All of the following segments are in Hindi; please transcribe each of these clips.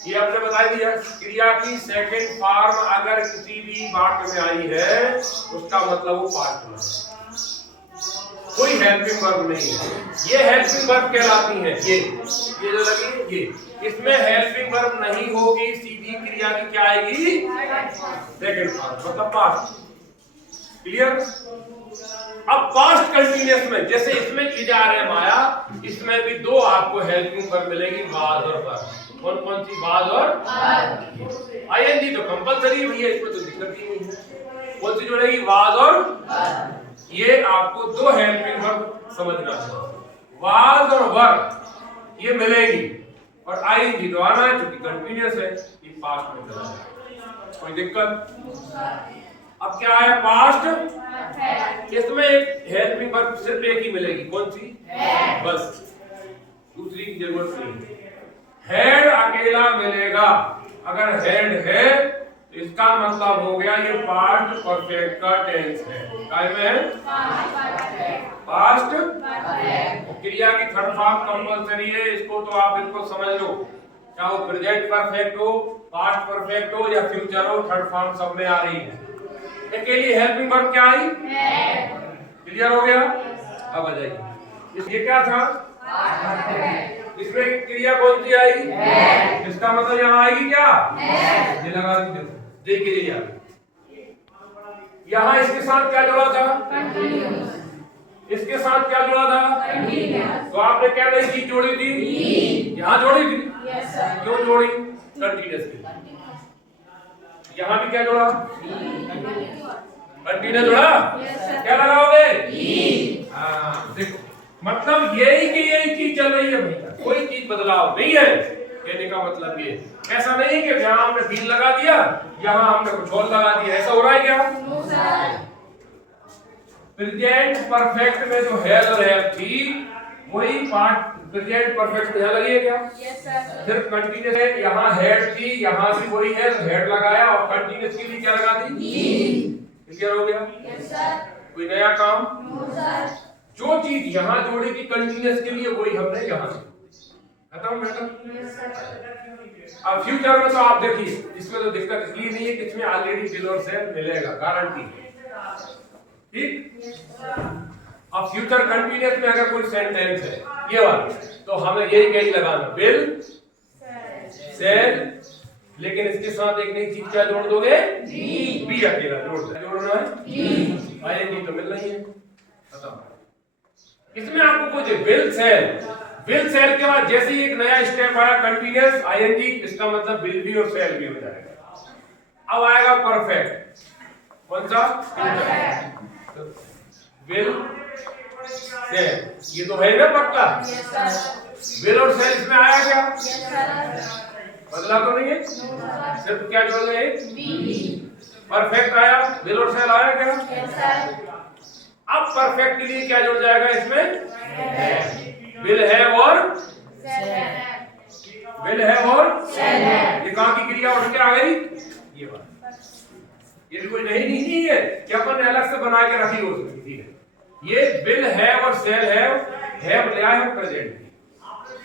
ये आपने बता दिया। क्रिया की सेकंड फॉर्म अगर किसी भी वाक्य में आई है उसका मतलब वो पास्ट में है, कोई हेल्पिंग वर्ब नहीं है। ये हेल्पिंग वर्ब कहलाती है। ये जो लगी ये, इसमें हेल्पिंग वर्ब नहीं होगी, सीधी क्रिया की क्या आएगी? सेकंड फॉर्म मतलब पास्ट। क्लियर? अब पास्ट कंटिन्यूअस में जैसे इसमें इजार है माया, इसमें भी दो आपको हेल्पिंग वर्ब मिलेगी, वाज और वर। कौन कौन सी? वाज और आईएनजी तो कंपलसरी है, इसमें तो दिक्कत ही नहीं है। कौन सी जुड़ेगी? वाज और ये आपको दो हेल्पिंग वर्ब समझना है। वाज और वर ये मिलेगी और आईएनजी तो आना है क्योंकि कंटिन्यूअस है, ये पास्ट में चला जाएगा। कोई दिक्कत? अब क्या है? पास्ट। इसमें एक हेल्पिंग वर्ब सिर्फ एक ही मिलेगी, कौन सी? बस, दूसरी की जरूरत नहीं। हेड अकेला मिलेगा। अगर हेड है तो इसका मतलब हो गया ये पास्ट परफेक्ट का टेंस है। काय में है? Past perfect. क्रिया की थर्ड फॉर्म कंपलसरी है, इसको तो आप बिल्कुल समझ लो। चाहे वो प्रेजेंट परफेक्ट हो, पास्ट परफेक्ट हो या फ्यूचर हो, थर्ड फॉर्म सब में आ रही है। अकेली हेल्पिंग वर्ब क्या आई? क्लियर हो गया? अब आ जाइए, ये क्या था? इसमें क्रिया कौन सी आई? इसका मतलब यहाँ आएगी क्या? ये लगा दीजिए, देखिए यहाँ इसके साथ क्या जुड़ा था? इसके साथ क्या जुड़ा था? तो आपने क्या नहीं चीज जोड़ी थी? यहाँ जोड़ी थी। क्यों जोड़ी? कंटिन्यूअस। यहाँ भी क्या जोड़ा? कंटिन्यूअस जोड़ा। क्या लगाओगे? हाँ देखो, मतलब यही की यही चीज चल रही है भैया, कोई चीज बदलाव नहीं है। कहने का मतलब ये ऐसा नहीं कि यहाँ हमने बीन लगा दिया, यहाँ हमने कुछ और लगा दिया, ऐसा हो रहा है क्या? प्रेजेंट परफेक्ट में जो हैज और हैव थी वही पार्ट प्रेजेंट परफेक्ट में लगी है क्या? सिर्फ कंटिन्यूअस है। यहाँ हेड थी, यहाँ भी वही है, हेड लगाया और कंटिन्यूअस के लिए क्या लगा दी? क्लियर हो गया? कोई नया काम? जो चीज यहाँ जोड़ी थी कंटिन्यूअस के लिए वही हमने यहाँ खत्म बेटा। अब फ्यूचर में तो आप देखिए, इसमें तो दिक्कत इसलिए नहीं है कि इसमें ऑलरेडी विल और शैल मिलेगा, गारंटी। ठीक? अब फ्यूचर कंटिन्यूअस में अगर कोई सेंटेंस है ये वाला, तो हमें यही कहीं लगाना, विल शैल, लेकिन इसके साथ एक नई चीज क्या जोड़ दोगे? बी अकेला जोड़ना है। आईएनजी तो मिल रही है, खत्म। इसमें आपको कुछ विल शैल के बाद जैसे ही एक नया स्टेप आया कंटिन्यूअस आईएनजी, इसका मतलब विल भी और शैल भी हो जाएगा। अब आएगा परफेक्ट। कौन सा? विल शैल, ये तो है ना पक्का? विल और शैल इसमें आया क्या? बदला तो नहीं है, सिर्फ क्या जोड़ रहे? परफेक्ट आया, विल और शैल आया क्या? अब परफेक्ट के लिए क्या जुड़ जाएगा इसमें? विल है और विल है और ये कहां की क्रिया उठ के आ गई? ये बात, ये कोई नहीं है कि अपन अलग से बना के रखी हो सकती। ठीक है, ये विल है और सेल है लिया है प्रेजेंट,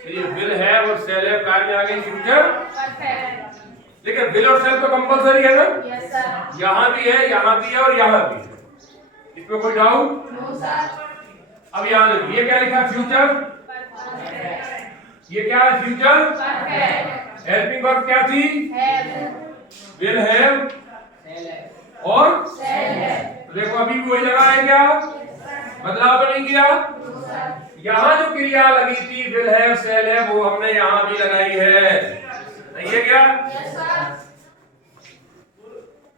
ये विल है और सेल है काय में आ गई? फ्यूचर। लेकिन विल और सेल तो कंपलसरी है ना? यहाँ भी है, यहाँ भी है और यहाँ भी है, इसमें कोई डाउट? अब यहाँ देखिए, ये क्या लिखा है? फ्यूचर। ये क्या है? फ्यूचर। हेल्पिंग वर्ब क्या थी? विल हैव और देखो अभी भी वही लगा है क्या? बदलाव तो नहीं किया। यहाँ जो क्रिया लगी थी विल हैव शैल है, वो हमने यहाँ भी लगाई है, नहीं है क्या?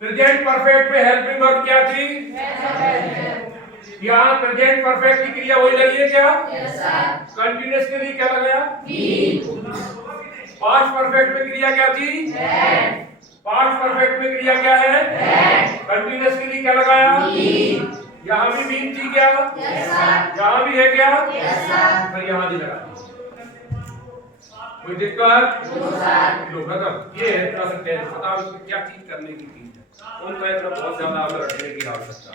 प्रेजेंट परफेक्ट में हेल्पिंग वर्ब क्या थी? यहाँ प्रेजेंट परफेक्ट की क्रिया वही लगी है क्या? कंटिन्यूअस के लिए क्या लगाया? पास्ट परफेक्ट में क्रिया क्या थी? पास्ट परफेक्ट में क्रिया क्या है? कंटिन्यूअस के लिए क्या लगाया? यहाँ भी बीन थी क्या? यहाँ भी है क्या? फिर यहाँ भी लगा। कोई दिक्कत? लो खत्म। ये है बताओ क्या चीज करने की चीज है, उन तरह बहुत ज्यादा रखने की आवश्यकता।